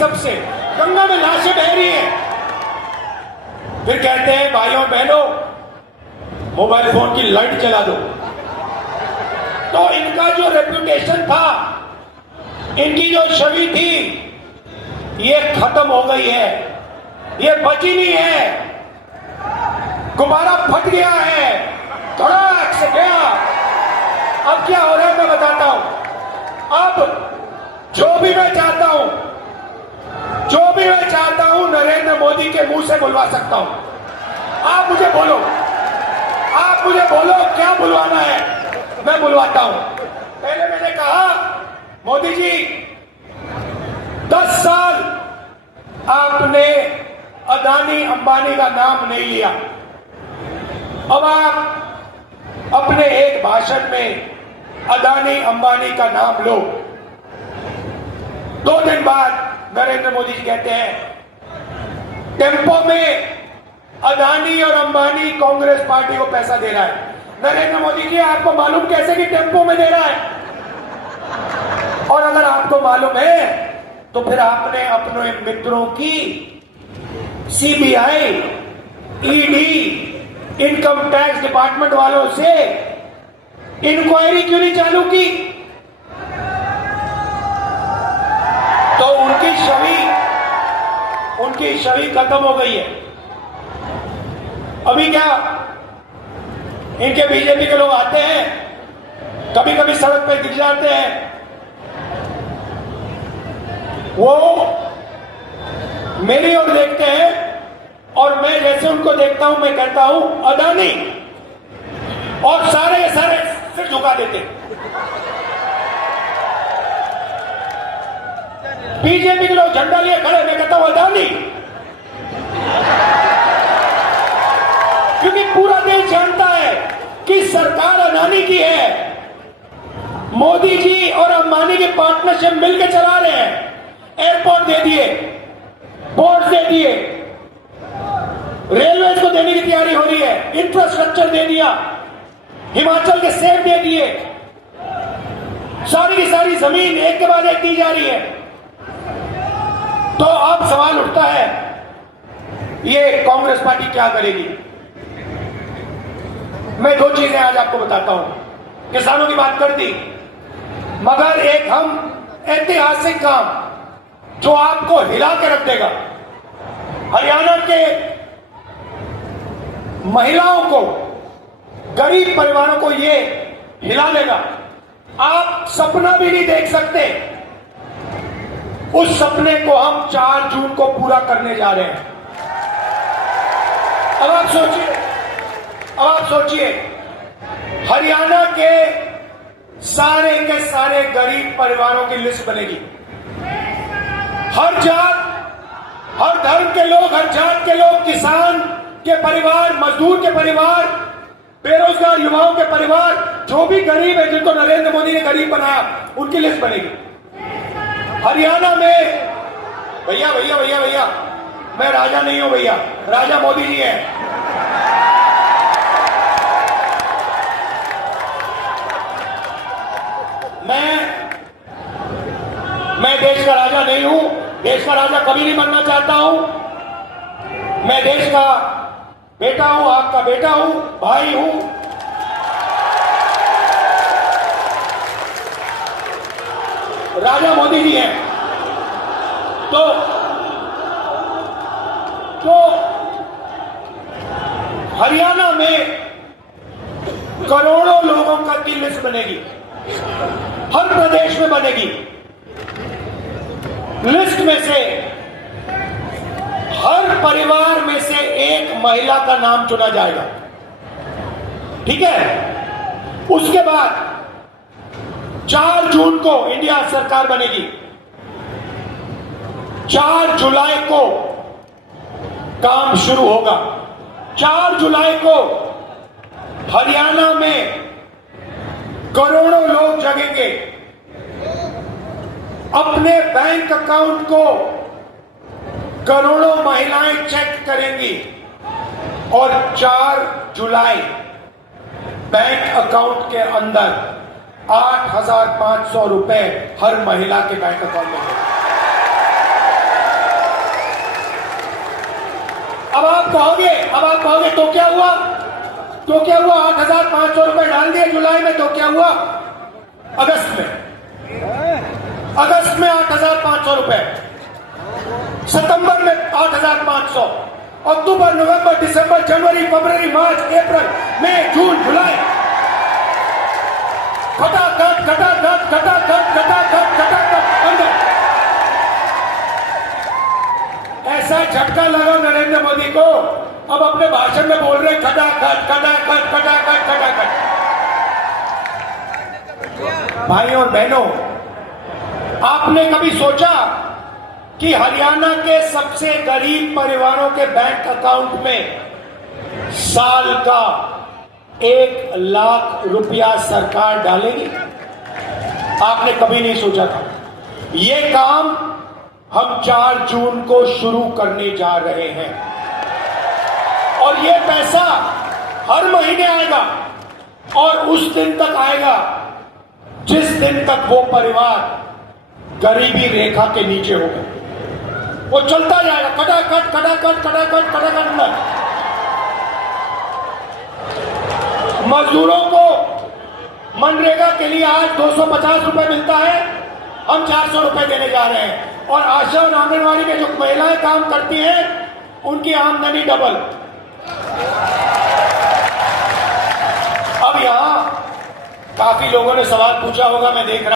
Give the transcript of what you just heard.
सबसे, गंगा में लाशें बह रही है। फिर कहते हैं भाइयों बहनों मोबाइल फोन की लाइट जला दो। तो इनका जो रेपुटेशन था, इनकी जो छवि थी, ये खत्म हो गई है, ये बची नहीं है। गुब्बारा फट गया है, धड़ाक से गया। अब क्या हो रहा है मैं बताता हूं। अब जो भी मैं चाहता हूं नरेंद्र मोदी के मुंह से बुलवा सकता हूं। आप मुझे बोलो क्या बुलवाना है, मैं बुलवाता हूं। पहले मैंने कहा मोदी जी 10 साल आपने अदानी अंबानी का नाम नहीं लिया। अब आप अपने एक भाषण में अदानी अंबानी का नाम लो। 2 दिन बाद नरेंद्र मोदी जी कहते हैं टेम्पो में अदानी और अंबानी कांग्रेस पार्टी को पैसा दे रहा है। नरेंद्र मोदी जी आपको मालूम कैसे कि टेम्पो में दे रहा है? और अगर आपको मालूम है तो फिर आपने अपने मित्रों की CBI, ED, income tax department वालों से इंक्वायरी क्यों नहीं चालू की? तो उनकी छवि खत्म हो गई है। अभी क्या इनके बीजेपी के लोग आते हैं, कभी कभी सड़क पे दिख जाते हैं, वो मेरी ओर देखते हैं और मैं जैसे उनको देखता हूं मैं कहता हूं अदानी, और सारे सिर झुका देते। बीजेपी के लोग झंडा लिए खड़े, मैं कहता हूं अदानी, क्योंकि पूरा देश जानता है कि सरकार अदानी की है। मोदी जी और अंबानी की पार्टनरशिप मिलकर चला रहे हैं। एयरपोर्ट दे दिए, पोर्ट दे दिए, रेलवे को देने की तैयारी हो रही है, इंफ्रास्ट्रक्चर दे दिया, हिमाचल के सेब दे दिए, सारी की सारी जमीन एक के बाद एक दी जा रही है। तो अब सवाल उठता है ये कांग्रेस पार्टी क्या करेगी? मैं 2 चीजें आज आपको बताता हूं। किसानों की बात कर दी, मगर एक हम ऐतिहासिक काम जो आपको हिला के रख देगा, हरियाणा के महिलाओं को, गरीब परिवारों को ये हिला देगा। आप सपना भी नहीं देख सकते। उस सपने को हम 4 जून को पूरा करने जा रहे हैं। अब आप सोचिए हरियाणा के सारे गरीब परिवारों की लिस्ट बनेगी। हर जात, हर धर्म के लोग, हर जात के लोग, किसान के परिवार, मजदूर के परिवार, बेरोजगार युवाओं के परिवार, जो भी गरीब है, जिनको नरेंद्र मोदी ने गरीब बनाया, उनकी लिस्ट बनेगी हरियाणा में। भैया मैं राजा नहीं हूं भैया, राजा मोदी जी हैं। मैं देश का राजा नहीं हूं, देश का राजा कभी नहीं बनना चाहता हूं। मैं देश का बेटा हूं, आपका बेटा हूं, भाई हूं। राजा मोदी जी हैं। तो हरियाणा में करोड़ों लोगों की लिस्ट बनेगी, हर प्रदेश में बनेगी। लिस्ट में से हर परिवार में से एक महिला का नाम चुना जाएगा, ठीक है? उसके बाद 4 जून को इंडिया सरकार बनेगी। 4 जुलाई को काम शुरू होगा। 4 जुलाई को हरियाणा में करोड़ों लोग जगेंगे, अपने बैंक अकाउंट को करोड़ों महिलाएं चेक करेंगी और 4 जुलाई बैंक अकाउंट के अंदर 8,500 रुपए हर महिला के बैंक अकाउंट में। कहोगे तो क्या हुआ? तो क्या हुआ? 8,500 रुपए डाल दिए जुलाई में, तो क्या हुआ? अगस्त में 8,500 रुपए, सितंबर में 8,500, अक्टूबर, नवंबर, दिसंबर, जनवरी, फरवरी, मार्च, अप्रैल, मई, जून, जुलाई, खटाखट खटाखट खटाखट खटाखट खटाखट अंदर। ऐसा झटका लगा नरेंद्र मोदी को, अब अपने भाषण में बोल रहे खटाखट खटाखट खटाखट खटाखट। भाई और बहनों, आपने कभी सोचा कि हरियाणा के सबसे गरीब परिवारों के बैंक अकाउंट में साल का 1 लाख रुपया सरकार डालेगी? आपने कभी नहीं सोचा था। ये काम हम 4 जून को शुरू करने जा रहे हैं और ये पैसा हर महीने आएगा और उस दिन तक आएगा जिस दिन तक वो परिवार गरीबी रेखा के नीचे होगा। वो चलता जाएगा, खटाखट खटाखट खटाखट खटाखट। मजदूरों को मनरेगा के लिए आज 250 रुपए मिलता है, हम 400 रुपए देने जा रहे हैं। और आशा और आंगनवाड़ी में जो महिलाएं काम करती हैं उनकी आमदनी डबल। अब यहां काफी लोगों ने सवाल पूछा होगा, मैं देख रहा